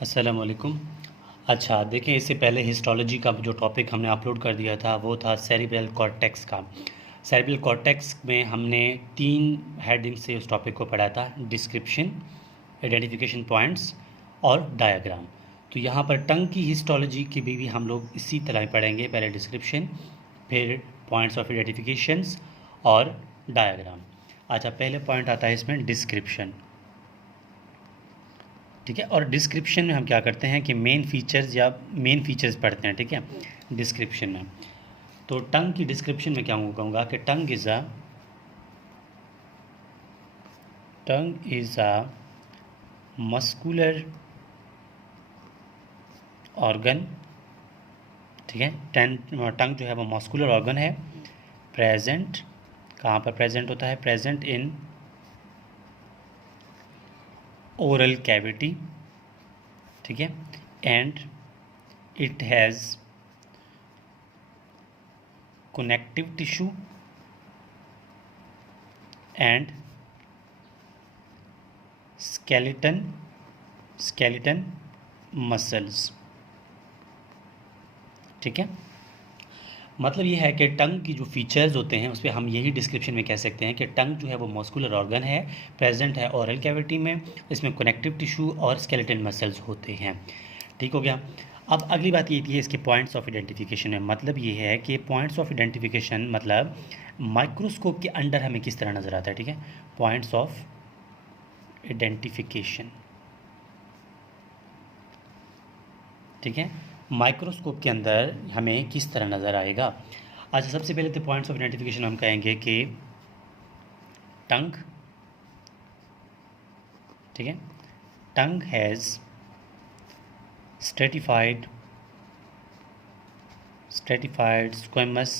अस्सलामुअलैकुम। अच्छा देखिए, इससे पहले हिस्टोलॉजी का जो टॉपिक हमने अपलोड कर दिया था वो था सेरिब्रल कॉर्टेक्स का। सेरिब्रल कॉर्टेक्स में हमने 3 हेडिंग से उस टॉपिक को पढ़ा था: डिस्क्रिप्शन, आइडेंटिफिकेशन पॉइंट्स और डायग्राम। तो यहाँ पर टंग की हिस्टोलॉजी की भी हम लोग इसी तरह पढ़ेंगे, पहले डिस्क्रिप्शन, फिर पॉइंट्स ऑफ आइडेंटिफिकेशंस और डायग्राम। अच्छा, पहले पॉइंट आता है इसमें डिस्क्रिप्शन, ठीक है। और डिस्क्रिप्शन में हम क्या करते हैं कि मेन फीचर्स पढ़ते हैं, ठीक है, डिस्क्रिप्शन में। तो टंग की डिस्क्रिप्शन में क्या कहूँगा कि टंग इज़ अ मस्कुलर ऑर्गन, ठीक है। टंग जो है वो मस्कुलर ऑर्गन है। प्रेजेंट कहाँ पर प्रेजेंट होता है? प्रेजेंट इन ओरल कैविटी, ठीक है। And it has connective tissue and skeleton muscles, ठीक है। मतलब ये है कि टंग की जो फीचर्स होते हैं उस पर हम यही डिस्क्रिप्शन में कह सकते हैं कि टंग जो है वो मस्कुलर ऑर्गन है, प्रेजेंट है ओरल कैविटी में, इसमें कनेक्टिव टिश्यू और स्केलेटन मसल्स होते हैं, ठीक हो गया। अब अगली बात ये थी इसके पॉइंट्स ऑफ आइडेंटिफिकेशन में। मतलब ये है कि पॉइंट्स ऑफ आइडेंटिफिकेशन मतलब माइक्रोस्कोप के अंडर हमें किस तरह नज़र आता है, ठीक है। पॉइंट्स ऑफ आइडेंटिफिकेशन, ठीक है, माइक्रोस्कोप के अंदर हमें किस तरह नज़र आएगा। अच्छा, सबसे पहले तो पॉइंट्स ऑफ आइडेंटिफिकेशन हम कहेंगे कि टंग, ठीक है, टंग has stratified squamous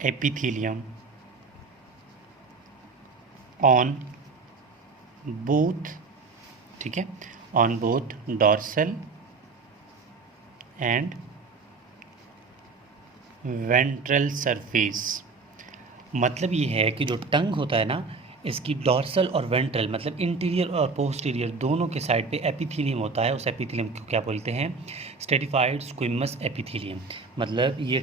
epithelium on both, ठीक है, on both dorsal and ventral surface। मतलब ये है कि जो टंग होता है ना, इसकी डॉर्सल और वेंट्रल मतलब इंटीरियर और पोस्टीरियर दोनों के साइड पे एपिथेलियम होता है। उस एपिथेलियम को क्या बोलते हैं? Stratified squamous epithelium. मतलब ये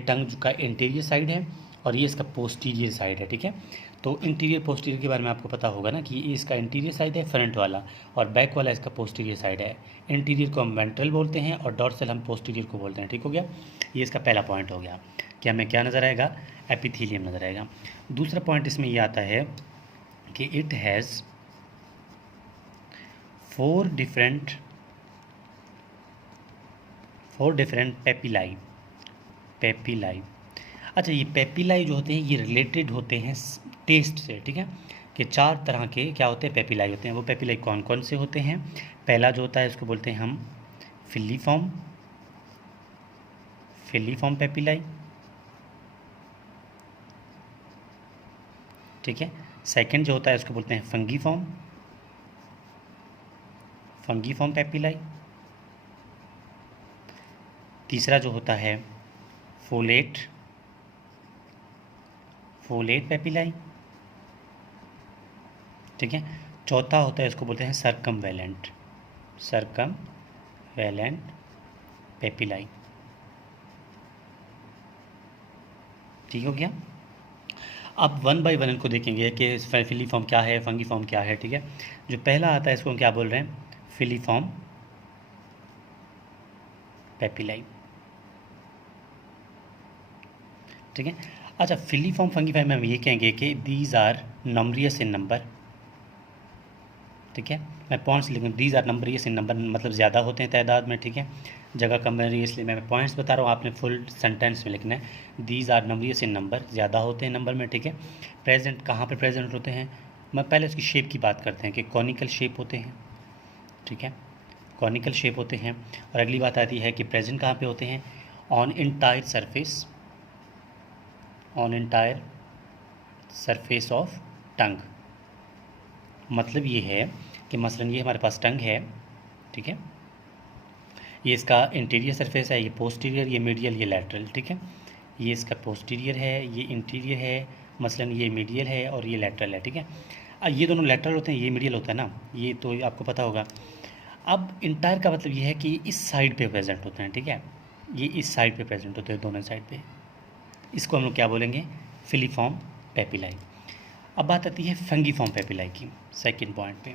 टंग का इंटीरियर साइड है और ये इसका पोस्टीरियर साइड है, ठीक है। तो इंटीरियर पोस्टीरियर के बारे में आपको पता होगा ना कि ये इसका इंटीरियर साइड है फ्रंट वाला, और बैक वाला इसका पोस्टीरियर साइड है। इंटीरियर को हम वेंट्रल बोलते हैं और डॉर्सल हम पोस्टीरियर को बोलते हैं, ठीक हो गया। ये इसका पहला पॉइंट हो गया कि हमें क्या नज़र आएगा? एपिथेलियम नज़र आएगा। दूसरा पॉइंट इसमें ये आता है कि इट हैज़ 4 डिफरेंट पेपिलाई। अच्छा, ये पेपिलाई जो होते हैं ये रिलेटेड होते हैं टेस्ट से, ठीक है, कि 4 तरह के क्या होते हैं? पेपिलाई होते हैं। वो पेपिलाई कौन कौन से होते हैं? पहला जो होता है इसको बोलते हैं हम फिलीफॉर्म पेपिलाई, ठीक है। सेकंड जो होता है उसको बोलते हैं फंगीफॉर्म पेपिलाई। तीसरा जो होता है फोलेट पेपिलाई, ठीक है। चौथा होता है इसको बोलते हैं सर्कमवेलेंट पेपिलाई, ठीक हो गया। अब 1 बाय 1 इनको देखेंगे कि फिलीफॉर्म क्या है, फंगीफॉर्म क्या है, ठीक है। जो पहला आता है इसको हम क्या बोल रहे हैं? फिलीफॉर्म पेपिलाई, ठीक है। अच्छा, फिलीफॉर्म फंगीफॉर्म में हम ये कहेंगे कि दीज आर नंबरियस इन नंबर, ठीक है। मैं पॉइंट्स लिखूँ, दीज आर नंबरियस इन नंबर मतलब ज़्यादा होते हैं तादाद में, ठीक है। जगह कम है इसलिए मैं पॉइंट्स बता रहा हूँ, आपने फुल सेंटेंस में लिखना है। दीज आर नंबरियस इन नंबर, ज़्यादा होते हैं नंबर में, ठीक है। प्रेजेंट कहाँ पर प्रेजेंट होते हैं? मैं पहले उसकी शेप की बात करते हैं कि कॉनिकल शेप होते हैं, ठीक है, कॉनिकल शेप होते हैं। और अगली बात आती है कि प्रेजेंट कहाँ पे होते हैं? On entire surface of tongue. मतलब ये है कि मसलन ये हमारे पास टंग है, ठीक है, ये इसका इंटीरियर सरफेस है, ये पोस्टीरियर, ये मीडियल, ये लैटरल, ठीक है। ये इसका पोस्टीरियर है, ये इंटीरियर है, मसलन ये मीडियल है और ये लैटरल है, ठीक है। ये दोनों लेटरल होते हैं, ये मीडियल होता है ना, ये तो आपको पता होगा। अब इंटायर का मतलब ये है कि इस साइड पे प्रेजेंट होते हैं, ठीक है, ये इस साइड पे प्रेजेंट होते हैं, दोनों साइड पे। इसको हम लोग क्या बोलेंगे, फिलीफॉर्म पेपिलाई। अब बात आती है फंगीफॉर्म पेपिलाई की, सेकंड पॉइंट पे।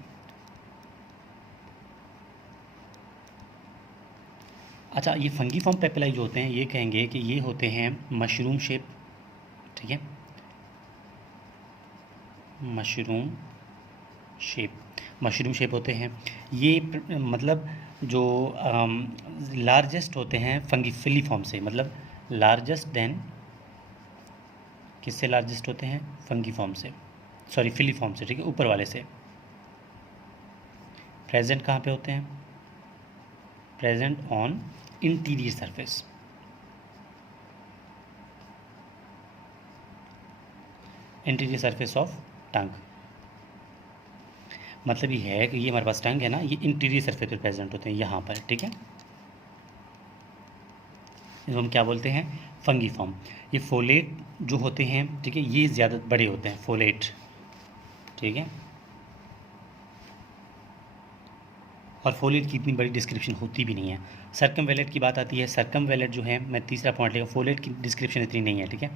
अच्छा, ये फंगीफॉर्म पेपिलाई जो होते हैं, ये कहेंगे कि ये होते हैं मशरूम शेप, ठीक है, मशरूम शेप होते हैं ये। मतलब जो लार्जेस्ट होते हैं फिलीफॉर्म से, मतलब लार्जेस्ट देन, किससे लार्जेस्ट होते हैं, फंगीफॉर्म से, सॉरी फिलीफॉर्म से, ठीक है, ऊपर वाले से। प्रेजेंट कहाँ पे होते हैं, present on interior surface, interior surface of tongue. मतलब ये है कि ये हमारे पास टंग है ना, ये इंटीरियर सरफेस पे प्रेजेंट होते हैं यहाँ पर, ठीक है। इसको हम क्या बोलते हैं, फंगीफॉर्म। ये फोलेट जो होते हैं, ठीक है, ये ज़्यादा बड़े होते हैं, फोलेट, ठीक है। और फोलेट की इतनी बड़ी डिस्क्रिप्शन होती भी नहीं है। सर्कमवेलेट की बात आती है, सर्कमवेलेट जो है, मैं तीसरा पॉइंट लेगा, फोलेट की डिस्क्रिप्शन इतनी नहीं है, ठीक है।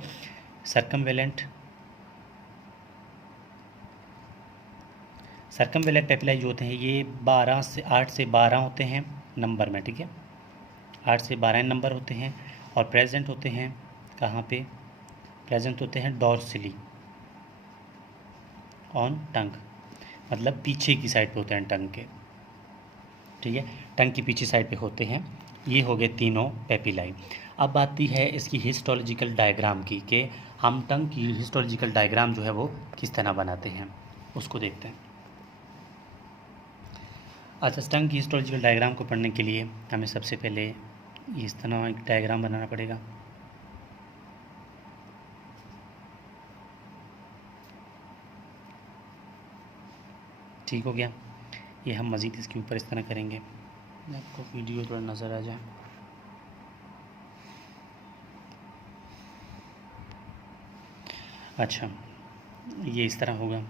सर्कमवेलेट पेपिलाई जो होते हैं, ये 8 से 12 होते हैं नंबर में, ठीक है, 8 से 12 नंबर होते हैं। और प्रेजेंट होते हैं कहाँ पे, प्रेजेंट होते हैं डॉर्सली ऑन टंग, मतलब पीछे की साइड पे होते हैं टंग के, ठीक है, टंग की पीछे साइड पे होते हैं। ये हो गए तीनों पेपिलाई। अब आती है इसकी हिस्टोलॉजिकल डायग्राम की, कि हम टंग की हिस्टोलॉजिकल डायग्राम जो है वो किस तरह बनाते हैं, उसको देखते हैं। अच्छा, टंग की हिस्टोलॉजिकल डायग्राम को पढ़ने के लिए हमें सबसे पहले इस तरह एक डायग्राम बनाना पड़ेगा। ठीक हो गया, ये हम मज़ीद इसके ऊपर इस तरह करेंगे, आपको वीडियो थोड़ा नज़र आ जाए। अच्छा, ये इस तरह होगा।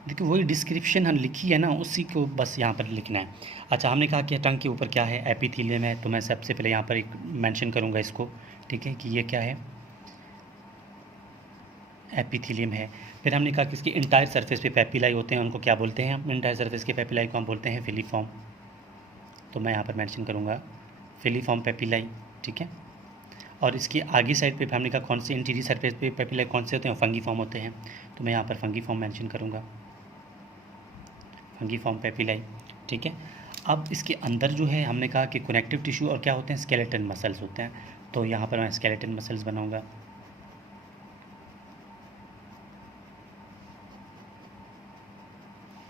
देखिए, वही डिस्क्रिप्शन हम लिखी है ना, उसी को बस यहाँ पर लिखना है। अच्छा, हमने कहा कि टंग के ऊपर क्या है, एपिथेलियम है, तो मैं सबसे पहले यहाँ पर एक मेंशन करूँगा इसको, ठीक है, कि ये क्या है, एपिथेलियम है। फिर हमने कहा कि इसके इंटायर सरफेस पे पेपिलाई होते हैं, उनको क्या बोलते हैं, हम इंटायर सरफेस के पेपिलाई को हम बोलते हैं फिलीफॉर्म, तो मैं यहाँ पर मेंशन करूँगा फिलीफॉर्म पेपिलाई, ठीक है। और इसकी आगे साइड पे हमने कहा कौन से इंटीरियर सरफेस पे पेपिलाई कौन से होते हैं, फंगीफॉर्म होते हैं, तो मैं यहाँ पर फंगीफॉर्म मेंशन करूँगा, फंगीफॉर्म पेपिलाई, ठीक है। अब इसके अंदर जो है हमने कहा कि कनेक्टिव टिश्यू और क्या होते हैं, स्केलेटन मसल्स होते हैं, तो यहाँ पर मैं स्केलेटन मसल्स बनाऊँगा,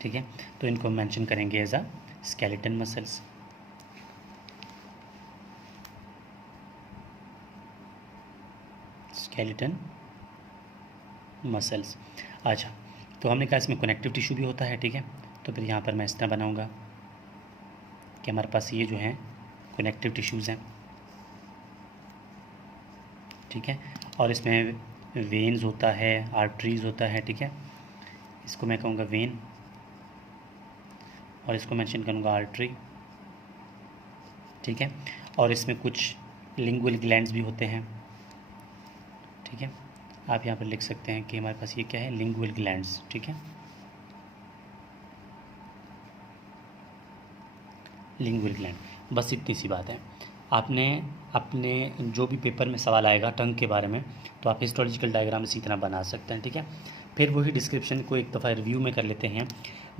ठीक है। तो इनको मेंशन करेंगे as a skeleton muscles. Skeleton muscles. अच्छा, तो हमने कहा इसमें कनेक्टिव टिश्यू भी होता है, ठीक है। तो फिर यहाँ पर मैं इस तरह बनाऊँगा कि हमारे पास ये जो हैं कनेक्टिव टिश्यूज़ हैं, ठीक है। और इसमें वेन्स होता है, आर्टरीज़ होता है, ठीक है, इसको मैं कहूँगा वेन, और इसको मेंशन करूँगा आर्टरी, ठीक है। और इसमें कुछ लिंगुअल ग्लैंड्स भी होते हैं, ठीक है। आप यहाँ पर लिख सकते हैं कि हमारे पास ये क्या है, लिंगुअल ग्लैंड्स, ठीक है, लिंगुअल ग्लैंड। बस इतनी सी बात है। आपने अपने जो भी पेपर में सवाल आएगा टंग के बारे में, तो आप हिस्टोलॉजिकल डायग्राम इसी तरह बना सकते हैं, ठीक है। फिर वही डिस्क्रिप्शन को एक दफ़ा रिव्यू में कर लेते हैं।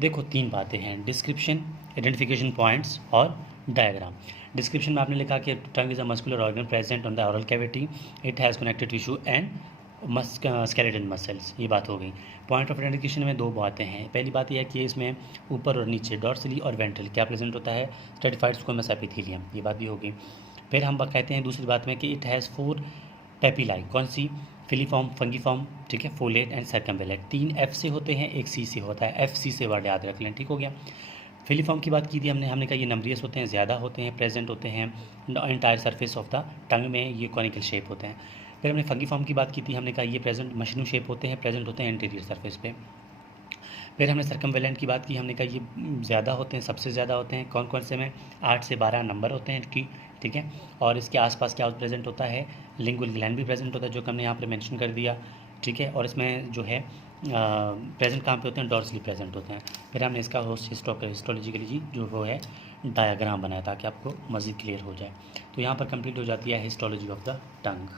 देखो, 3 बातें हैं, डिस्क्रिप्शन, आइडेंटिफिकेशन पॉइंट्स और डायग्राम। डिस्क्रिप्शन में आपने लिखा कि टंग is a muscular organ present on the oral cavity, it has connected tissue and skeleton muscles, ये बात हो गई। पॉइंट ऑफ आइडेंटिफिकेशन में 2 बातें हैं। पहली बात यह है कि इसमें ऊपर और नीचे डॉर्सली और वेंट्रल क्या प्रेजेंट होता है, स्ट्रेटिफाइड स्क्वैमस एपिथेलियम, ये बात भी होगी। फिर हम कहते हैं दूसरी बात में कि इट हैज़ 4 पेपिलाई, कौन सी, फिलीफॉर्म, फंगीफॉर्म, ठीक है, फोलेट एंड सर्कमवेलेट। 3 एफ से होते हैं, 1 सी से होता है, एफ सी से वर्ड याद रख लें, ठीक हो गया। फिलीफॉर्म की बात की थी हमने कहा ये नंबरियस होते हैं, ज़्यादा होते हैं, प्रेजेंट होते हैं entire surface of the tongue में, ये कॉनिकल शेप होते हैं। फिर हमने फंगीफॉर्म की बात की थी, हमने कहा ये प्रेजेंट मशरूम शेप होते हैं, प्रेजेंट होते हैं इंटीरियर सरफेस पे, फिर हमने सर्कमवेलेंट की बात की, हमने कहा ये ज़्यादा होते हैं, सबसे ज़्यादा होते हैं। कौन कौन से में? 8 से 12 नंबर होते हैं इसकी, ठीक है। और इसके आसपास क्या प्रेजेंट होता है? लिंगुअल ग्लैंड भी प्रेजेंट होता है, जो कि हमने यहाँ पर मेंशन कर दिया, ठीक है। और इसमें जो है प्रेजेंट कहाँ पे होते हैं? डॉर्सली प्रेजेंट होते हैं। फिर हमने इसका हिस्टोलॉजिकली जी जो वो है डायग्राम बनाया ताकि आपको मज़ीद क्लियर हो जाए। तो यहाँ पर कंप्लीट हो जाती है हिस्टोलॉजी ऑफ द टंग।